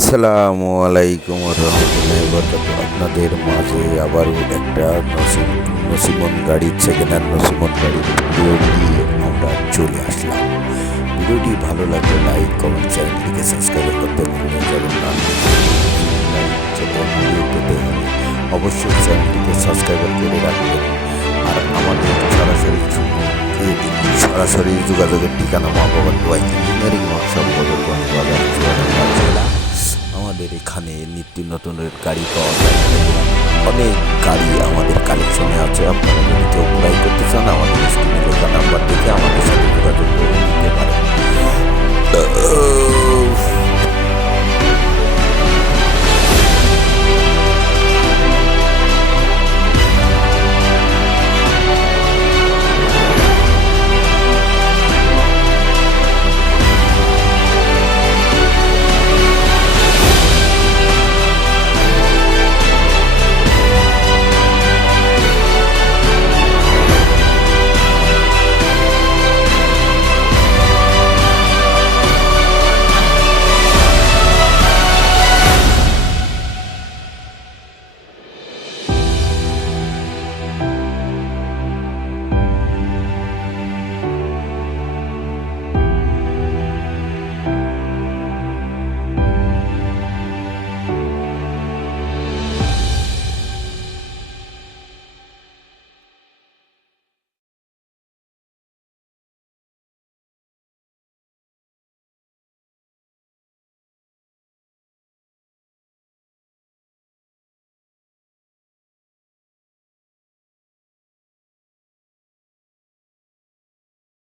আসসালামু আলাইকুম রহমতুল্লাহি বরকাতুহু। আপনাদের মাঝে আবারও একটা নসিমন গাড়ির সেকেন্ড হ্যান্ড নসিমন গাড়ির ভিডিও নিয়ে আমরা চলে আসলাম। ভিডিওটি ভালো লাগলে লাইক কমেন্ট চ্যানেলটিকে সাবস্ক্রাইব করতে ভুলে যাবেন না। ভিডিও পেতে হলে অবশ্যই চ্যানেলটিকে সাবস্ক্রাইব করে রাখবেন। আর আমাদের সরাসরি যোগাযোগের ঠিকানা মহাভবনটোয়া ইঞ্জিনিয়ারিং ওয়ার্কশপ বদরগঞ্জ বাজার চুয়াডাঙ্গা জেলা। আমাদের এখানে নিত্য নতুনের গাড়ি পাওয়া যায়। অনেক গাড়ি আমাদের কালেকশনে আছে। আপনারা যদি কেউ ক্রয় করতে চান আমাদের স্ক্রিনে লেখা নাম্বার থেকে আমাদের সাথে যোগাযোগ করে নিতে পারেন।